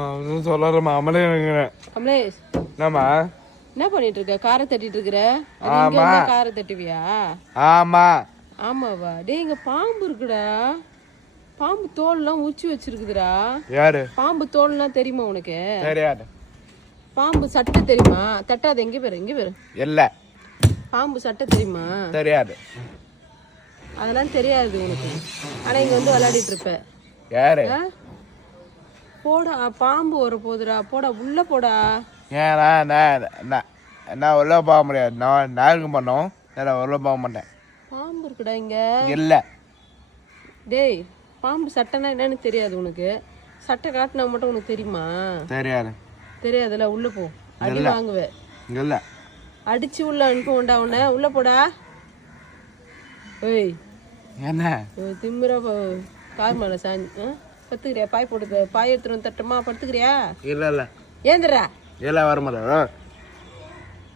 சொல்லறமா அமலே கமலேஷ் என்னம்மா என்ன பண்ணிட்டு இருக்க? காரை தட்டிட்டு இருக்கிற? ஆமா. காரை தட்டுவியா? ஆமா. ஆமாவா? டேய் இங்க பாம்பு இருக்குடா. பாம்பு தோல்லாம் உச்சி வச்சிருக்குதுடா. யாரு? பாம்பு தோல்லாம் தெரியுமா உனக்கு? தெரியாது. பாம்பு சட்டை தெரியுமா? தட்டாத, எங்க பேரு எங்க பேரு? இல்ல. பாம்பு சட்டை தெரியுமா? தெரியாது. அதெல்லாம் தெரியாது உனக்கு. ஆனா இங்க வந்து விளையாடிட்டு இருப்ப. யாரு? போடா, பாம்பு வர போதுடா. போடா, உள்ள போடா. ஏன்னா நான் உள்ள போக முடியாது. நான் பண்ணோம். நான் உள்ள போக மாட்டேன். பாம்பு இருக்குடா இங்க. இல்ல. டேய், பாம்பு சட்டைனா என்னன்னு தெரியாது உனக்கு? சட்டை காட்டினா மட்டும் உனக்கு தெரியுமா? தெரியாது. தெரியாதுல, உள்ள போ. அடி வாங்குவே. இல்ல. அடிச்சு உள்ள அனுப்புவோண்டா உன்னை. உள்ள போடா. ஏய் என்ன திமிரா கார் மேல சாஞ்சு பத்துக்கிறியா? பாய் போட்டு பாய் எடுத்துட்டு வந்து தட்டமா? படுத்துக்கிறியா? இல்ல. ஏந்திரா. இல்ல வர மாட்டேன்.